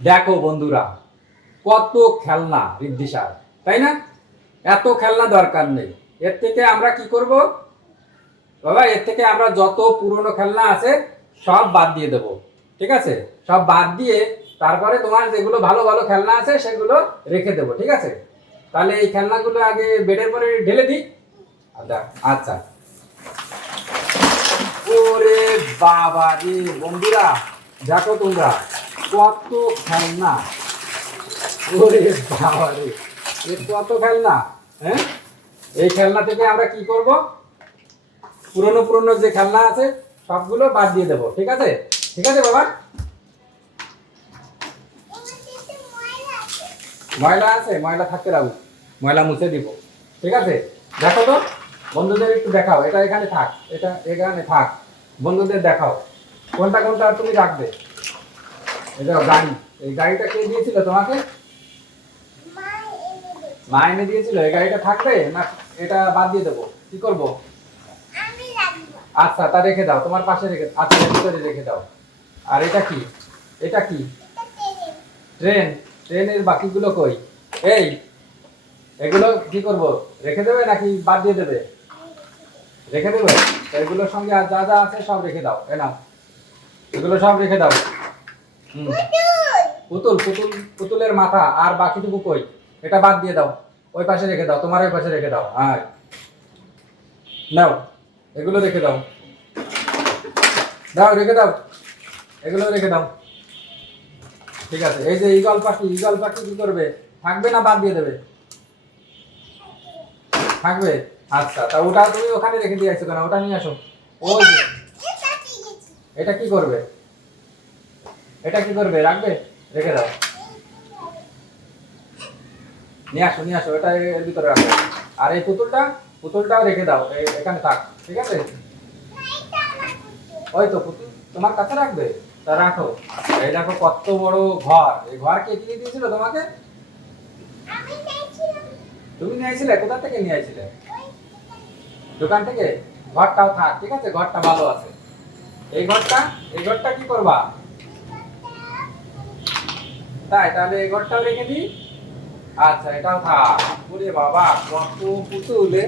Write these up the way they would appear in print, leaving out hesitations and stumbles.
দেখো বন্ধুরা, কত খেলনা ঋদ্ধিসার, তাই না? এত খেলনা দরকার নেই। এর থেকে আমরা কি করব বাবা? এর থেকে আমরা যত পুরনো খেলনা আছে সব বাদ দিয়ে দেবো। ঠিক আছে? সব বাদ দিয়ে তারপরে তোমার যেগুলো ভালো ভালো খেলনা আছে সেগুলো রেখে দেবো। ঠিক আছে? তাহলে এই খেলনাগুলো আগে বেডের পরে ঢেলে দিই। আচ্ছা আচ্ছা। ওরে বাবা রে বন্ধুরা, দেখো তোমরা কত খেলনা। ওরে বাবা রে, এ কত খেলনা! হ্যাঁ, এই খেলনা থেকে আমরা কি করব? পুরনো পুরনো যে খেলনা আছে সবগুলো বাদ দিয়ে দেবো। ঠিক আছে? ঠিক আছে বাবা? ময়লা আছে, ময়লা থাকতে রাখবো, ময়লা মুছে দিব। ঠিক আছে? দেখো তো, বন্ধুদের একটু দেখাও। এটা এখানে থাক, এটা এখানে থাক। বন্ধুদের দেখাও কোনটা কোনটা তুমি রাখবে। এটা গাড়ি, এই গাড়িটা কে দিয়েছিল তোমাকে? মা এনে দিয়েছিল। এই গাড়িটা থাকবে না এটা বাদ দিয়ে দেবো? কি করব? আচ্ছা, তা রেখে দাও, তোমার পাশে রেখে, আচ্ছা এর ভিতরে রেখে দাও। আর এটা কি? এটা কি? ট্রেন। ট্রেনের বাকিগুলো কই? এই, এগুলো কি করব? রেখে দেবে নাকি বাদ দিয়ে দেবে? রেখে দেবে। এগুলোর সঙ্গে আর যা যা আছে সব রেখে দাও। এ নাও, এগুলো সব রেখে দাও। হুম। পুতুল পুতুল পুতুলের মাথা আর বাকিটুকু কই? এটা বাদ দিয়ে দাও, ওই পাশে রেখে দাও, তোমার ওই পাশে রেখে দাও। আর নাও, এগুলো রেখে দাও। দাও, রেখে দাও, এগুলো রেখে দাও। ঠিক আছে। এই যে ঈগল পাখি, ঈগল পাখি কি করবে? থাকবে না বাদ দিয়ে দেবে? থাকবে। আচ্ছা, তা ওটা তুমি ওখানে রেখে দিয়ে আসছো কেন? ওটা নিয়ে আসো। ওই যে, এটা কি করবে? এটা কি করবে? রাখবে? রেখে দাও। নিয়ে আসো, নিয়ে আসো, এটা এর ভিতরে রাখো। আর এই পুতুলটা, পুতুলটাও রেখে দাও, এখানে থাক। ঠিক আছে? ওই তো পুতুল তোমার কাছে রাখবে, তা রাখো। এই দেখো কত বড় ঘর। এই ঘর কে কিনে দিয়েছিল তোমাকে? তুমি নিয়ে আইছিলে? কোথা থেকে নিয়ে আইছিলে? দোকান থেকে। ঘরটাও থাক। ঠিক আছে, ঘরটা ভালো আছে। এই ঘরটা, এই ঘরটা কি করবা? তাই, তাহলে এই ঘরটাও রেখে দিই। আচ্ছা, এটাও থাক। ওরে বাবা, কত পুতুলে,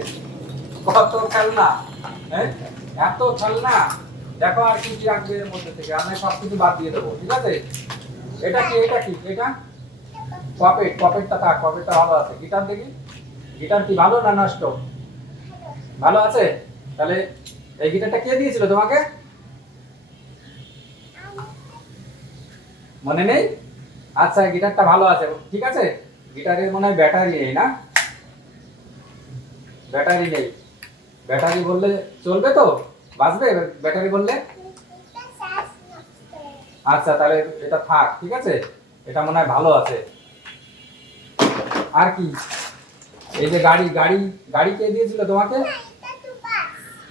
কত খেলনা! হ্যাঁ, এত খেলনা। দেখো আর কি কি রাখবে এর মধ্যে থেকে। আমি সবকিছু বাদ দিয়ে দেবো। ঠিক আছে? এটা কি? এটা কি? এটা পপেট। পপেটটা থাক, পপেটটা ভালো আছে। গিটার দেখি, গিটার কি ভালো না নষ্ট? ভালো আছে। তাহলে এই গিটারটা কে দিয়েছিল তোমাকে? মনে নেই? আচ্ছা, গিটারটা ভালো আছে। ঠিক আছে, গিটারের মনে হয় ব্যাটারি নেই না? ব্যাটারি নেই। ব্যাটারি বললে চলবে তো? বাজবে ব্যাটারি বললে? আচ্ছা, তাহলে এটা থাক। ঠিক আছে, এটা মনে হয় ভালো আছে। আর কি? এই যে গাড়ি, গাড়ি, গাড়ি কে দিয়েছিল তোমাকে?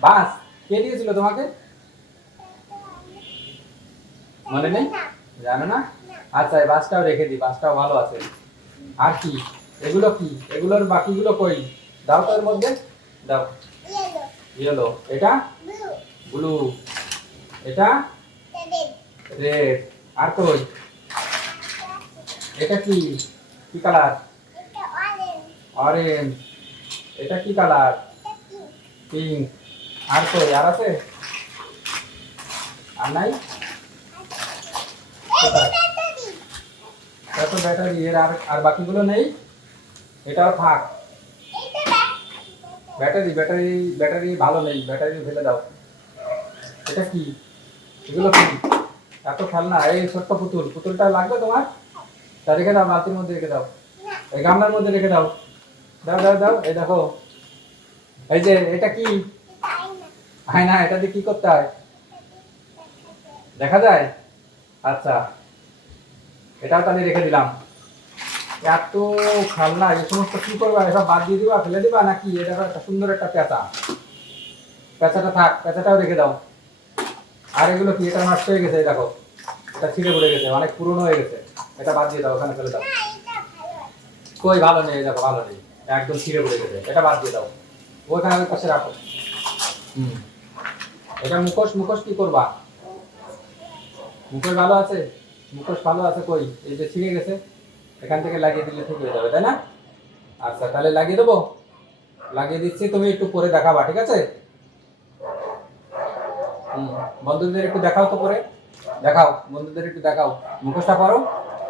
বাস কে দিয়েছিল তোমাকে? মনে নেই? জানো না? আচ্ছা, এই বাসটাও রেখে দিই, বাসটাও ভালো আছে। আর কি? এগুলো কি? এগুলোর বাকিগুলো কই? দাও তো এর মধ্যে, দাও। ইয়েলো। এটা ব্লু। এটা রেড। আর কই? এটা কি? কি কালার? অরেঞ্জ। এটা কি কালার? পিঙ্ক। আর কই? আর আছে? আর নাই? কোথায়? এটা তো ব্যাটারি। এর আর আর বাকিগুলো নেই? এটাও থাক। ব্যাটারি, ব্যাটারি, ব্যাটারি ভালো নেই, ব্যাটারি ফেলে দাও। এটা কি? এগুলো কি? এত খেলনা। এই ছোট্ট পুতুল, পুতুলটা লাগবে তোমার? তা রেখে দাও, বালতির মধ্যে রেখে দাও, এই গামলার মধ্যে রেখে দাও। দাও দাও দাও। এই দেখো, এই যে এটা কি? আয়না। এটা দিয়ে কি করতে হয়? দেখা যায়? আচ্ছা, এটাও তাহলে রেখে দিলাম। এত খেলনা, এই সমস্ত কি করবা? এসব বাদ দিয়ে দিবা, ফেলে দিবা নাকি? এটা একটা সুন্দর একটা পেঁচা। পেঁচাটা থাক, পেঁচাটাও রেখে দাও। আর এগুলো কি? এটা নষ্ট হয়ে গেছে, এই দেখো, এটা ছিঁড়ে পড়ে গেছে, অনেক পুরনো হয়ে গেছে। এটা বাদ দিয়ে দাও, ওখানে ফেলে দাও। কই? ভালো নেই, দেখো ভালো নেই, একদম ছিঁড়ে পড়ে গেছে। এটা বাদ দিয়ে দাও, ওখানে ওই পাশে রাখো। হুম। এটা মুখোশ, মুখোশ কি করবা? মুখোশ ভালো আছে? মুখোশ ভালো আছে কই? এই যে ছিঁড়ে গেছে, এখান থেকে লাগিয়ে দিলে ঠিক হয়ে যাবে, তাই না? আচ্ছা তাহলে লাগিয়ে দেবো, লাগিয়ে দিচ্ছি, তুমি একটু পরে দেখাবা, ঠিক আছে? হুম, বন্ধুদের একটু দেখাও তো পরে, দেখাও বন্ধুদের একটু দেখাও, মুখোশটা পরো,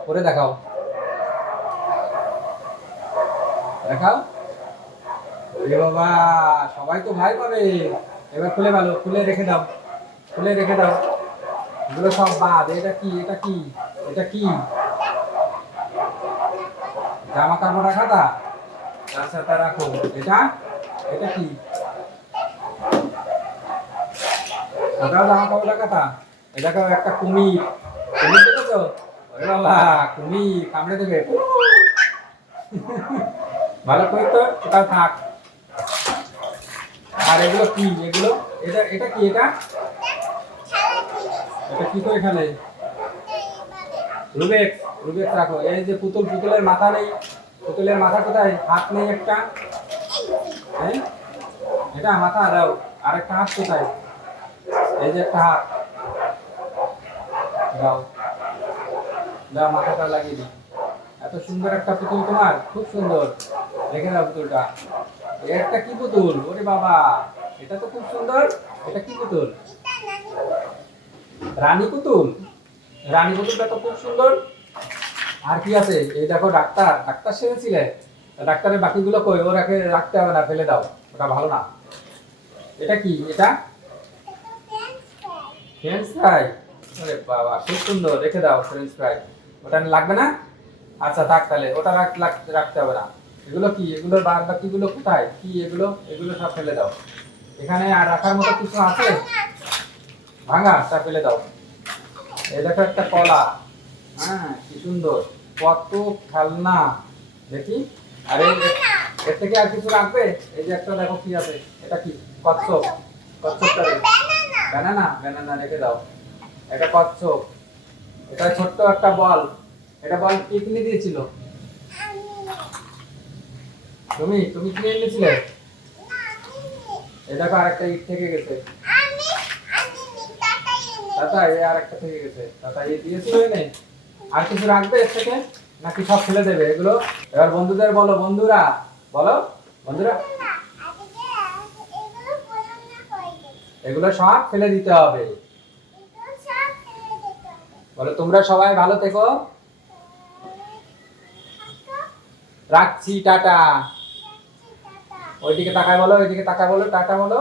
পরে দেখাও, দেখাও। এ বাবা, সবাই তো ভয় পাবে। এবার খুলে ভালো, খুলে রেখে দাও, খুলে রেখে দাও। এগুলো সব বাদ। এটা কি, এটা কি, এটা কি? জামা কাপড় রাখা তা, তার সাথে রাখো। এটা, এটা কি? ওটাও জামা কাপড় রাখা তা। এটাকেও একটা কুমির, কুমির দেখেছো? ওরে বাবা, কুমির কামড়ে দেবে। ভালো করে তো ওটা থাক। আর এগুলো কি, এগুলো, এটা, এটা কি, এটা, এটা কি করে খেলে? রুবেক্স, রুবেক্স রাখো। এই যে পুতুল, পুতুলের মাথা নেই, পুতুলের মাথা কোথায়? হাত নেই একটা, হ্যাঁ, এটা মাথা দাও। আর একটা হাত কোথায়? এই যে একটা হাত দাও, দাও, মাথাটা লাগিয়ে দিই। এত সুন্দর একটা পুতুল তোমার, খুব সুন্দর। রেখে দাও পুতুলটা। একটা কি পুতুল? ওরে বাবা, এটা তো খুব সুন্দর। এটা কি পুতুল? রানী পুতুল। রানী পুতুলটা তো খুব সুন্দর। আর কি আছে? এই দেখো, ডাক্তার, ডাক্তার সেজেছিলে। ডাক্তারের বাকিগুলো কই? ওরাকে রাখতে হবে না, ফেলে দাও, ওটা ভালো না। এটা কি, এটা? French fry. আরে বাবা, খুব সুন্দর, রেখে দাও ফ্রেঞ্চ ফ্রাই। ওটা লাগবে না? আচ্ছা থাক, তাহলে ওটা রাখতে হবে না। এগুলো কি? এগুলোর বাদ বাকিগুলো কোথায়? কি এগুলো? এগুলো সব ফেলে দাও। এখানে আর রাখার মতো কিছু আছে? ভাঙা, তা ফেলে দাও। এই দেখো একটা কলা, হ্যাঁ কি সুন্দর, কত খেলনা, দেখি। আরে এর থেকে আর কিছু রাখবে? এই যে একটা দেখো কি আছে, এটা কি? কচ্ছপ, কচ্ছপটা ব্যানানা, ব্যানানা রেখে দাও। এটা কচ্ছপ, এটা ছোট্ট একটা বল। এটা বল কি কিনে দিয়েছিল? তুমি কিনে এনেছিলে? এই দেখো আরেকটা ইট থেকে গেছে। দাদা এই আরেকটা থেকে গেছে। দাদা এই দিয়েছিল এনে। আর কিছু রাখবে এর থেকে, নাকি সব ফেলে দেবে এগুলো? এবার বন্ধুদের বলো, বন্ধুরা বলো, বন্ধুরা এগুলো সব ফেলে দিতে হবে। বলো তোমরা সবাই ভালো থেকো, রাখছি, টাটা। ওইদিকে তাকায় বলো, ওইদিকে তাকায় বলো, টাটা বলো।